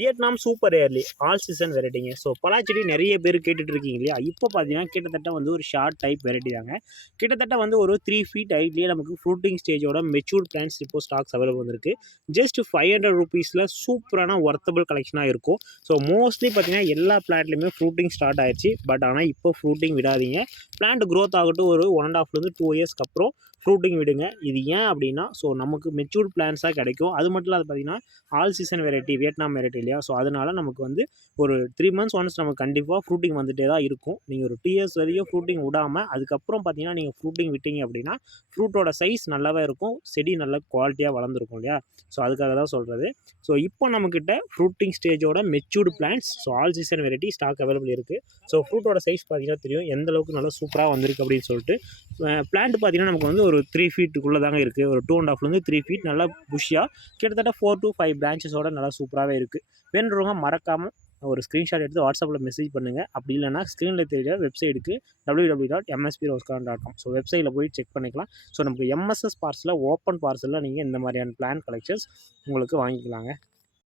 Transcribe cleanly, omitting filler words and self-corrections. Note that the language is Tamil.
Vietnam super early all season வெரைட்டிங்க. ஸோ பலாச்செடி நிறைய பேர் கேட்டுட்டு இருக்கீங்க இல்லையா? இப்போ பார்த்தீங்கன்னா கிட்டத்தட்ட வந்து ஒரு ஷார்ட் டைப் வெரைட்டி தாங்க. கிட்டத்தட்ட வந்து ஒரு 3 ஃபீட் ஹைட்லேயே நமக்கு ஃப்ரூட்டிங் ஸ்டேஜோட மெச்சூர்ட் பிளான்ட்ஸ் இப்போ ஸ்டாக்ஸ் அவைலபிள் வந்திருக்கு. ஜஸ்ட் 500 ரூபீஸில் சூப்பரான ஒர்த்தபிள் கலெக்ஷனாக இருக்கும். ஸோ மோஸ்ட்லி பார்த்தீங்கன்னா எல்லா பிளான்ட்லையுமே ஃப்ரூட்டிங் ஸ்டார்ட் ஆயிடுச்சு. பட் ஆனால் இப்போ ஃப்ரூட்டிங் விடாதீங்க. பிளான்ட் க்ரோத் ஆகட்டும், ஒரு 1.5 2 இயர்ஸ்க்கு அப்புறம் ஃப்ரூட்டிங் விடுங்க. இது ஏன் அப்படின்னா, ஸோ நமக்கு மெச்சூர்ட் பிளான்ட்ஸாக கிடைக்கும். அது மட்டும் இல்லாத பார்த்தீங்கன்னா all season variety Vietnam variety இல்லையா? ஸோ அதனால நமக்கு வந்து ஒரு 3 மந்த்ஸ் ஒன்ஸ் நமக்கு கண்டிப்பாக ஃப்ரூட்டிங் வந்துட்டே தான் இருக்கும். நீங்கள் ஒரு 2 இயர்ஸ் வரைக்கும் ஃப்ரூட்டிங் விடாமல் அதுக்கப்புறம் பார்த்தீங்கன்னா நீங்கள் ஃப்ரூட்டிங் விட்டீங்க அப்படின்னா ஃப்ரூட்டோட சைஸ் நல்லாவே இருக்கும். செடி நல்ல குவாலிட்டியாக வளர்ந்துருக்கும் இல்லையா? ஸோ அதுக்காக தான் சொல்கிறது. ஸோ இப்போ நம்மக்கிட்ட ஃப்ரூட்டிங் ஸ்டேஜோட matured plants so all season variety stock available இருக்குது. ஸோ ஃப்ரூட்டோட சைஸ் பார்த்தீங்கன்னா தெரியும் எந்த அளவுக்கு நல்லா சூப்பராக வந்திருக்கு அப்படின்னு சொல்லிட்டு. பிளான்ட் பார்த்தீங்கன்னா நமக்கு வந்து ஒரு 3 ஃபீட்டுக்குள்ளே தாங்க இருக்குது. ஒரு 2.5 3 ஃபீட் நல்லா புஷ்ஷாக கிட்டத்தட்ட 4 to 5 பிரான்ச்சஸோட நல்லா சூப்பராகவே இருக்குது. வேணுறவங்க மறக்காமல் ஒரு ஸ்க்ரீன்ஷாட் எடுத்து வாட்ஸ்அப்பில் மெசேஜ் பண்ணுங்கள். அப்படி இல்லைனா ஸ்க்ரீனில் தெரிய வெப்சைட்டுக்கு www.msprosecon.com. ஸோ வெப்சைட்டில் போய் செக் பண்ணிக்கலாம். ஸோ நமக்கு எம்எஸ்எஸ் பார்சலில் ஓப்பன் பார்சலில் நீங்கள் இந்த மாதிரியான பிளான் கலெக்ஷன்ஸ் உங்களுக்கு வாங்கிக்கலாங்க.